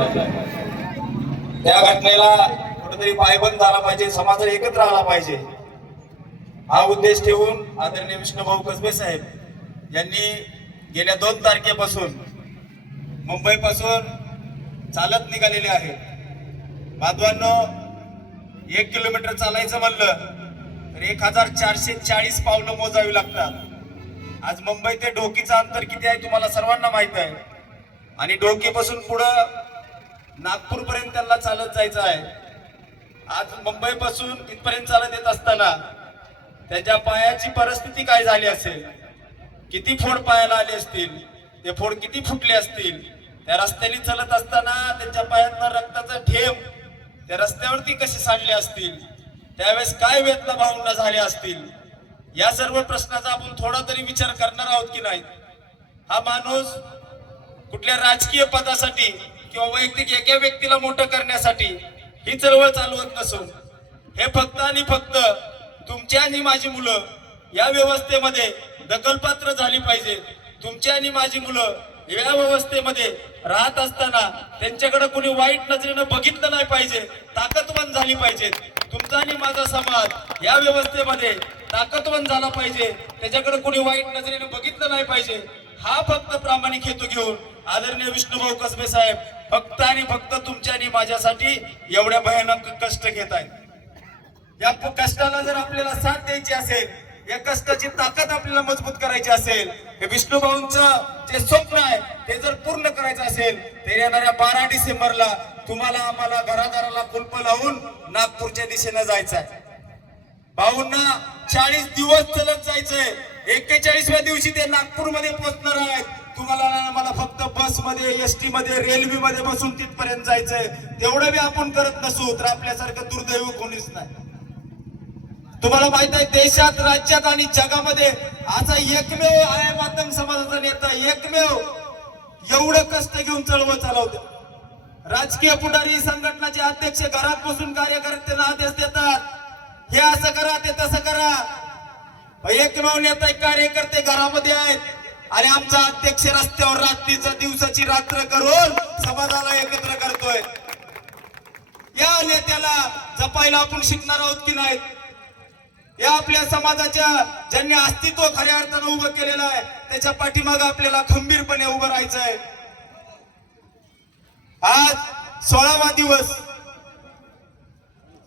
त्या घटनेला कुठेतरी पायबंद झाला पाहिजे, समाज एकत्र आला पाहिजे, हा उद्देश ठेवून आदरणीय विष्णुभाऊ कसबे साहेब यांनी गेल्या 2 तारखेपासून मुंबईपासून चालत निघालेले आहेत। बांधवांनो, 1 किलोमीटर चालायचं म्हणलं तर 1440 पावलं मोजावी लागतात। आज मुंबई ते ढोकीचं अंतर किती आहे तुम्हाला सर्वांना माहित आहे, आणि ढोकीपासून पुढं नागपूर पर्यंत त्यांना चालत जायचं आहे। आज मुंबई पासून इथपर्यंत चालत येत असताना त्याच्या पायाची परिस्थिती काय झाली असेल, किती फोड पायाला आले असतील, ते फोड किती फुटले असतील, त्या रस्त्याने चालत असताना त्यांच्या पायातनं रक्ताचा ठेम त्या रस्त्यावरती कसे सांडले असतील, त्यावेळेस काय वेदना भावना झाल्या असतील, या सर्व प्रश्नाचा आपण थोडा तरी विचार करणार आहोत की नाही। हा माणूस कुठल्या राजकीय पदासाठी किंवा वैयक्तिक एका व्यक्तीला मोठं करण्यासाठी ही चळवळ चालवत नसून हे फक्त आणि फक्त तुमच्या आणि माझी मुलं या व्यवस्थेमध्ये दखलपात्र झाली पाहिजे। तुमच्या आणि माझी मुलं या व्यवस्थेमध्ये राहत असताना त्यांच्याकडे कोणी वाईट नजरेनं बघितलं नाही पाहिजे, ताकदवान झाली पाहिजे। तुमचा आणि माझा समाज या व्यवस्थेमध्ये ताकदवान झाला पाहिजे, त्याच्याकडे कोणी वाईट नजरेनं बघितलं नाही पाहिजे। हा फक्त प्रामाणिक हेतू घेऊन आदरणीय विष्णुभाऊ कसबे साहेब फक्त आणि फक्त तुमच्या आणि माझ्यासाठी एवढ्या भयानक कष्ट घेत आहेत। या कष्टाला जर आपल्याला साथ द्यायची असेल, या कष्टाची ताकद आपल्याला मजबूत करायची असेल, हे विष्णुभाऊंचं जे स्वप्न आहे ते जर पूर्ण करायचं असेल तर येणाऱ्या 12 डिसेंबरला तुम्हाला आम्हाला घरादाराला कुलप लावून नागपूरच्या दिशेने जायचं आहे। भाऊंना 40 दिवस चालत जायचंय, 41व्या दिवशी ते नागपूरमध्ये पोहोचणार आहेत। तुम्हाला मला फक्त बसमध्ये, एसटी मध्ये, रेल्वे मध्ये बसून तिथपर्यंत जायचंय। तेवढं बी आपण करत नसू तर आपल्यासारखं दुर्दैव कोणीच नाही। तुम्हाला माहित आहे, देशात, राज्यात आणि जगामध्ये असा एकमेव आहे माध्यम समाजाचा नेता, एकमेव एवढं कष्ट घेऊन चळवळ चालवतो। राजकीय पुढारी, संघटनाचे अध्यक्ष घरात बसून कार्यकर्त्यांना आदेश देतात, हे असं करा, ते तसं करा। एकमेव नेता, कार्यकर्ते घरामध्ये आहेत आणि आमचा अध्यक्ष रस्त्यावर रात्रीचा दिवसाची रात्र करून समाजाला एकत्र करतोय। या नेत्याला जपायला आपण शिकणार आहोत की नाही? या आपल्या समाजाच्या ज्यांनी अस्तित्व खऱ्या अर्थानं उभं केलेलं आहे त्याच्या पाठीमागे आपल्याला खंबीरपणे उभं राहायचं आहे। आज 16वा दिवस,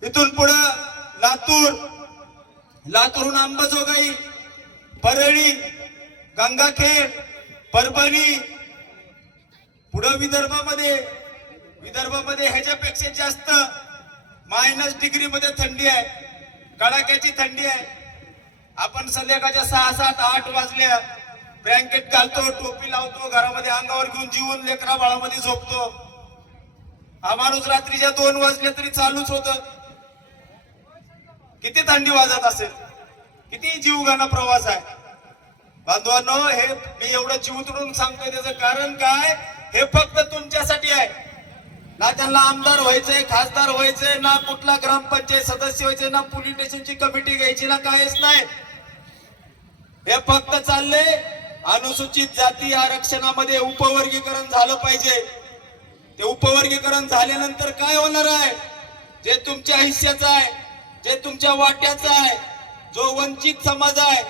इथून पुढे लातूरहून अंबाजोगाई, परळी, गंगाखेड, परभणी, पुढे विदर्भामध्ये ह्याच्यापेक्षा जास्त -डिग्री मध्ये थंडी आहे, कडाक्याची थंडी आहे। आपण संध्याकाळच्या 6, 7, 8 वाजल्या ब्लँकेट घालतो, टोपी लावतो, घरामध्ये अंगावर घेऊन जीवन लेकरा बाळामध्ये झोपतो। हा माणूस रात्रीच्या 2 वाजले तरी चालूच होत। किती थंडी वाजत असेल, किती जीवघेणा प्रवास आहे। बांधवांनो, हे मी एवढं जीव तोडून सांगतोय त्याचं कारण काय, हे फक्त तुमच्यासाठी आहे। ना त्यांना आमदार व्हायचंय, खासदार व्हायचंय, ना कुठला ग्रामपंचायत सदस्य व्हायचंय, ना पोलीस स्टेशनची कमिटी घ्यायची, ना काहीच नाही। हे फक्त चाललंय अनुसूचित जाती आरक्षणामध्ये उपवर्गीकरण झालं पाहिजे। ते उपवर्गीकरण झाल्यानंतर काय होणार आहे, जे तुमच्या हिश्श्याचं आहे, जे तुमच्या वाट्याचा आहे, जो वंचित समाज आहे,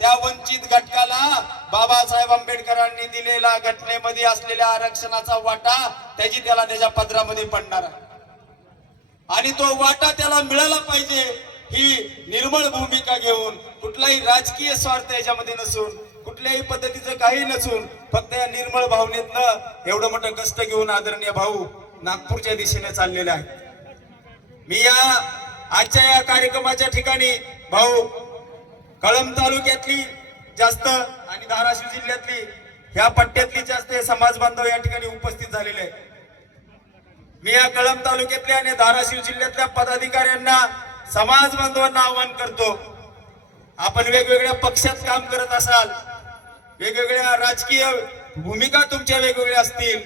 त्या वंचित घटकाला बाबासाहेब आंबेडकरांनी दिलेला घटनेमध्ये असलेल्या आरक्षणाचा वाटा त्याच्या पदरामध्ये पडणार आहे, आणि तो वाटा त्याला मिळाला पाहिजे। ही निर्मळ भूमिका घेऊन, कुठलाही राजकीय स्वार्थ याच्यामध्ये नसून, कुठल्याही पद्धतीचं काही नसून, फक्त या निर्मळ भावनेतनं एवढं मोठं कष्ट घेऊन आदरणीय भाऊ नागपूरच्या दिशेने चाललेला आहे। मी आजच्या या कार्यक्रमाच्या ठिकाणी भाऊ कळंब तालुक्यातली जास्त आणि धाराशिव जिल्ह्यातली ह्या पट्ट्यातली जास्त समाज बांधव या ठिकाणी उपस्थित झालेले आहेत। मी या कळंब तालुक्यातल्या आणि धाराशिव जिल्ह्यातल्या पदाधिकाऱ्यांना, समाज बांधवांना आवाहन करतो, आपण वेगवेगळ्या पक्षात काम करत असाल, वेगवेगळ्या राजकीय भूमिका तुमच्या वेगवेगळ्या असतील,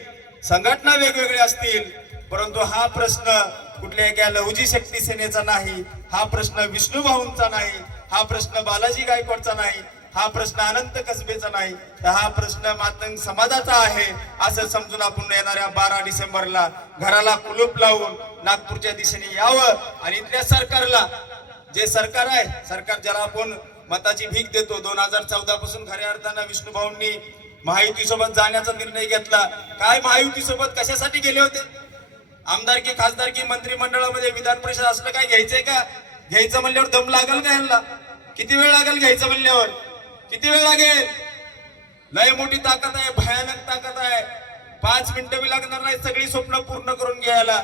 संघटना वेगवेगळ्या असतील, परंतु हा प्रश्न कुठल्या एका लहुजी शक्ती सेनेचा नाही, हा प्रश्न विष्णुभाऊंचा नाही, हा प्रश्न बालाजी गायकवाडचा नाही, हा प्रश्न अनंत कसबेचा नाही, तर हा प्रश्न मातंग समाजाचा आहे असं समजून आपण येणाऱ्या 12 डिसेंबरला घराला कुलूप लावून नागपूरच्या दिशेने यावं आणि इथल्या सरकारला, जे सरकार आहे, सरकार ज्याला आपण मताची भीक देतो, 2014 पासून खऱ्या अर्थानं विष्णुभाऊंनी महायुती सोबत जाण्याचा निर्णय घेतला. काय महायुती सोबत कशासाठी गेले होते? आमदारकी, खासदारकी, मंत्रिमंडळामध्ये, विधान परिषद असलं काय घ्यायचंय का? घ्यायचं म्हणल्यावर दम लागेल का यांना? किती वेळ लागेल घ्यायचं म्हणल्यावर? किती वेळ लागेल? लय मोठी ताकद आहे, भयानक ताकद आहे. 5 मिनिटं बी लागणार नाही सगळी स्वप्न पूर्ण करून घ्यायला.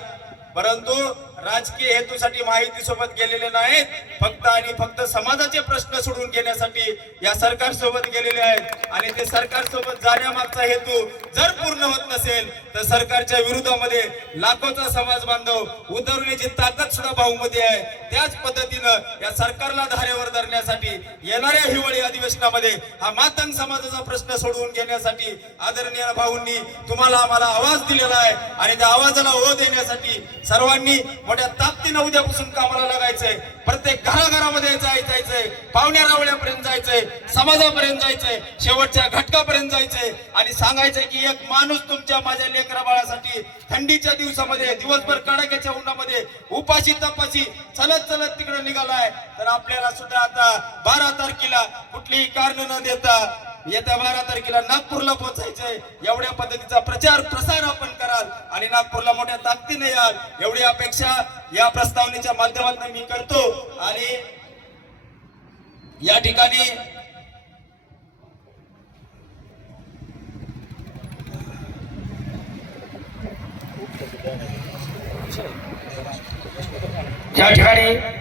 परंतु राजकीय हेतूसाठी महायुती सोबत गेलेले नाहीत, फक्त आणि फक्त समाजाचे प्रश्न सोडून घेण्यासाठी या सरकार सोबत गेलेले आहेत. आणि ते सरकार सोबत जाण्यामागचा हेतू जर पूर्ण होत नसेल तर सरकारच्या विरोधामध्ये लाखोचा समाज बांधव उतरवण्याची ताकद सुद्धा भाऊमध्ये आहे. त्याच पद्धतीनं या सरकारला धारेवर धरण्यासाठी येणाऱ्या हिवाळी अधिवेशनामध्ये हा मातंग समाजाचा प्रश्न सोडवून घेण्यासाठी आदरणीय भाऊंनी तुम्हाला आम्हाला आवाज दिलेला आहे आणि त्या आवाजाला ओ देण्यासाठी सर्वांनी मोठ्या ताकदीनं उद्यापासून कामाला लागायचंय. प्रत्येक घराघरामध्ये जायचंय, पाहुण्या रावळ्यापर्यंत जायचंय, समाजापर्यंत जायचंय, शेवटच्या घटकापर्यंत जायचंय आणि सांगायचंय की एक माणूस तुमच्या माझ्या लेकरा बाळासाठी थंडीच्या दिवसामध्ये, दिवसभर कडाक्याच्या उन्हामध्ये उपाशी तपाशी चलत चलत तिकडे निघालाय. तर आपल्याला सुद्धा आता 12 तारखेला कुठलीही कारण न देता येत्या 12 तारखेला नागपूरला पोहोचायचंय. एवढ्या पद्धतीचा प्रचार प्रसार आपण कराल आणि नागपूरला मोठ्या ताकदीने याल एवढी अपेक्षा या प्रस्तावनेच्या माध्यमातून मी करतो. आणि या ठिकाणी या ठिकाणी